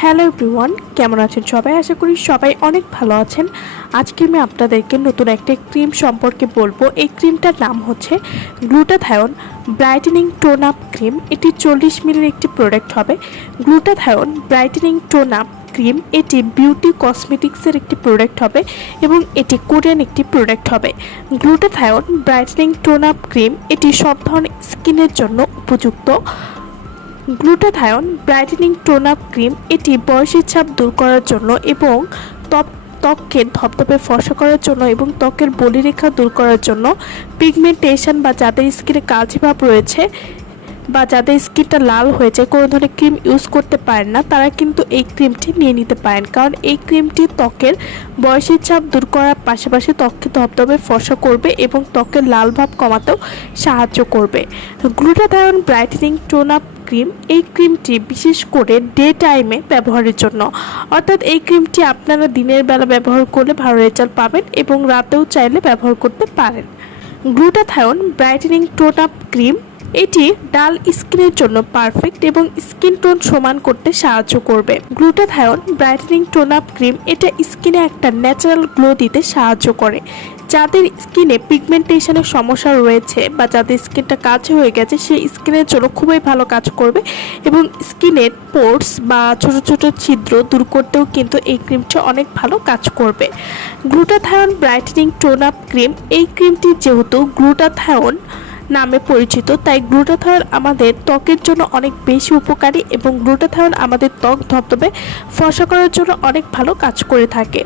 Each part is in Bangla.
হ্যালো এভরিওয়ান, কেমন আছেন সবাই? আশা করি সবাই অনেক ভালো আছেন। আজকে আমি আপনাদেরকে নতুন একটা ক্রিম সম্পর্কে বলবো। এই ক্রিমটার নাম হচ্ছে glutathione brightening tone up cream. এটি 40 মিলির একটি প্রোডাক্ট হবে। Glutathione brightening tone up cream এটি বিউটি কসমেটিক্সের একটি প্রোডাক্ট হবে এবং এটি কোরিয়ান একটি প্রোডাক্ট হবে। Glutathione brightening tone up cream এটি সব ধরনের স্কিনের জন্য উপযুক্ত। Glutathione brightening tone up cream এটি বয়সের ছাপ দূর করার জন্য এবং ত্বককে ধপধপে ফর্সা করার জন্য এবং ত্বকের বলিরেখা দূর করার জন্য, পিগমেন্টেশন বা যাদের স্কিনে কালচে ভাব রয়েছে বা যাদের স্কিনটা লাল হয়েছে কোনো ধরনের ক্রিম ইউজ করতে পারেন না, তারা কিন্তু এই ক্রিমটি নিয়ে নিতে পারেন। কারণ এই ক্রিমটি ত্বকের বয়সের ছাপ দূর করার পাশাপাশি ত্বককে ধপধপে ফর্সা করবে এবং ত্বকের লাল ভাব কমাতেও সাহায্য করবে। Glutathione brightening tone up cream, এই ক্রিমটি বিশেষ করে ডে টাইমে ব্যবহারের জন্য, অর্থাৎ এই ক্রিমটি আপনারা দিনের বেলা ব্যবহার করলে ভালো রেজাল্ট পাবেন এবং রাতেও চাইলে ব্যবহার করতে পারেন। Glutathione brightening tone up cream এটি ডাল স্কিনের জন্য পারফেক্ট এবং স্কিন টোন সমান করতে সাহায্য করবে। Glutathione brightening tone up cream এটা স্কিনে একটা ন্যাচারাল গ্লো দিতে সাহায্য করে। যাদের স্কিনে পিগমেন্টেশনের সমস্যা রয়েছে বা যাদের স্কিনটা কাঁচা হয়ে গেছে, সেই স্কিনের জন্য খুবই ভালো কাজ করবে এবং স্কিনের পোর্স বা ছোট ছোট ছিদ্র দূর করতেও কিন্তু এই ক্রিমটি অনেক ভালো কাজ করবে। Glutathione brightening tone up cream, এই ক্রিমটি যেহেতু গ্লুটাথায়ন নামে পরিচিত, তাই গ্লুটাথায়ন আমাদের ত্বকের জন্য অনেক বেশি উপকারী এবং গ্লুটাথায়ন আমাদের ত্বক ধপধপে ফর্সা করার জন্য অনেক ভালো কাজ করে থাকে।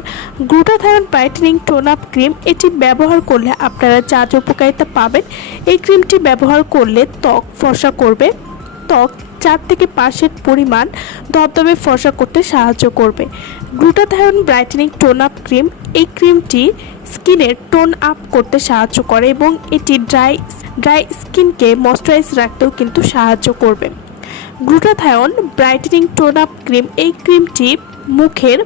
Glutathione brightening tone up cream এটি ব্যবহার করলে আপনারা যা যা উপকারিতা পাবেন, এই ক্রিমটি ব্যবহার করলে ত্বক ফর্সা করবে, ত্বক 4 থেকে 5% পরিমাণ ধপধপে ফর্সা করতে সাহায্য করবে। Glutathione brightening tone up cream, এই ক্রিমটি স্কিনের টোন আপ করতে সাহায্য করে এবং এটি ড্রাই স্কিনকে ময়শ্চারাইজ রাখতেও কিন্তু সাহায্য করবে। Glutathione brightening tone up cream, এই ক্রিমটি মুখের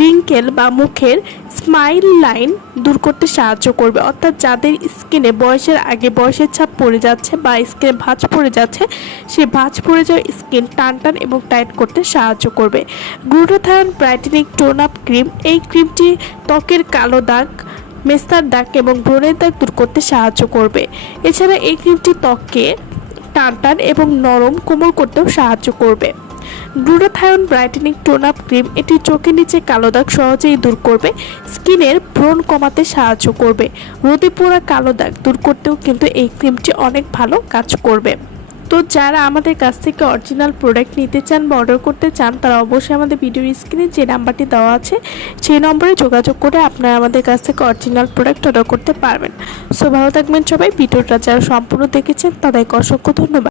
রিঙ্কেল বা মুখের স্মাইল লাইন দূর করতে সাহায্য করবে, অর্থাৎ যাদের স্কিনে বয়সের আগে বয়সের ছাপ পড়ে যাচ্ছে বা স্কিনে ভাঁজ পড়ে যাচ্ছে, সেই ভাঁজ পড়ে যাওয়া স্কিন টান এবং টাইট করতে সাহায্য করবে। Glutathione brightening tone up cream, এই ক্রিমটি ত্বকের কালো দাগ, মেস্তার দাগ এবং ব্রণের দাগ দূর করতে সাহায্য করবে। এছাড়া এই ক্রিমটি ত্বককে টান এবং নরম কোমল করতেও সাহায্য করবে। Glutathione brightening tone up cream এটি চোখের নিচে কালো দাগ সহজেই দূর করবে, স্কিনের ব্রণ কমাতে সাহায্য করবে, রোদে পোড়া কালো দাগ দূর করতেও কিন্তু এই ক্রিমটি অনেক ভালো কাজ করবে। তো যারা আমাদের কাছ থেকে অরিজিনাল প্রোডাক্ট নিতে চান বা অর্ডার করতে চান, তারা অবশ্যই আমাদের ভিডিওর স্ক্রিনে যে নাম্বারটি দেওয়া আছে সেই নম্বরে যোগাযোগ করে আপনারা আমাদের কাছ থেকে অরিজিনাল প্রোডাক্ট অর্ডার করতে পারবেন। সো ভালো থাকবেন সবাই। ভিডিওটা যারা সম্পূর্ণ দেখেছেন তাদেরকে অসংখ্য ধন্যবাদ।